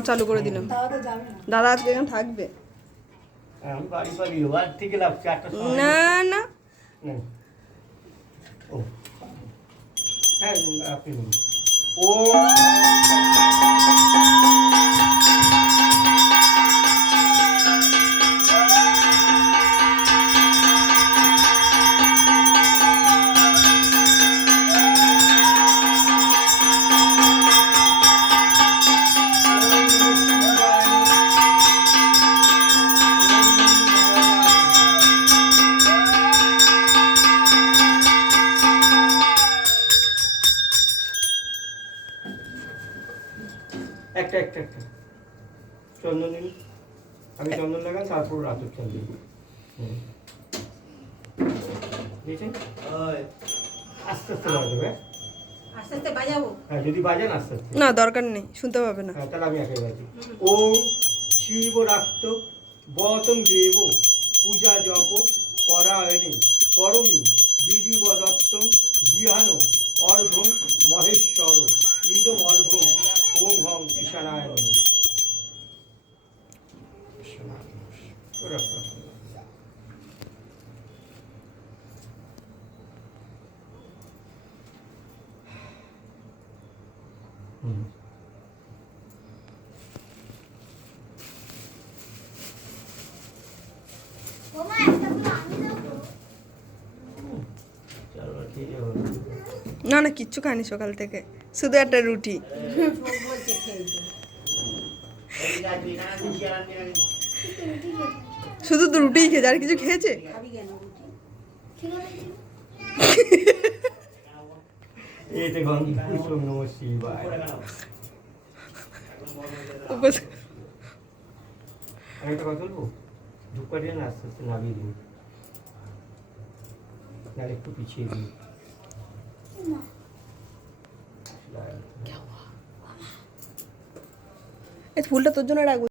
চালু করে দিলাম। দাদা আজকে এখানে থাকবে না না ও একটা একটা একটা চন্দন দিন, আমি চন্দন লাগান তারপর আতর চাল দিই। বুঝেছেন? আস্তে আস্তে বাজাবে, আস্তে আস্তে বাজাবো। হ্যাঁ যদি বাজান আস্তে আস্তে। না দরকার নেই, শুনতে পাবে না। হ্যাঁ তাহলে আমি একাই বাজি। ওম শিবরাত্র বতং দেব পূজা জপ পরায়ণে করমি বিধিবদত্তং জিহান অর্ঘ্যং মহেশ্বর ইদম অর্ঘ্যং ওং হং ঈশানায় নমঃ। না না কিচ্ছু খাইনি সকাল থেকে, শুধু একটা রুটি। বলছে খেয়েছে। শুধু তো রুটিই খেয়েছে, আর কিছু খেয়েছে? খাবি কেন রুটি? এতে গন্ধ পুষ্পং নমঃ শিবায়। উপোস- আমি একটা কথা বলবো, ধূপকাঠি না আস্তে আস্তে নামিয়ে দিন, নাহলে একটু পিছিয়ে দিন। এই ফুলটা তোর জন্য রাখবো।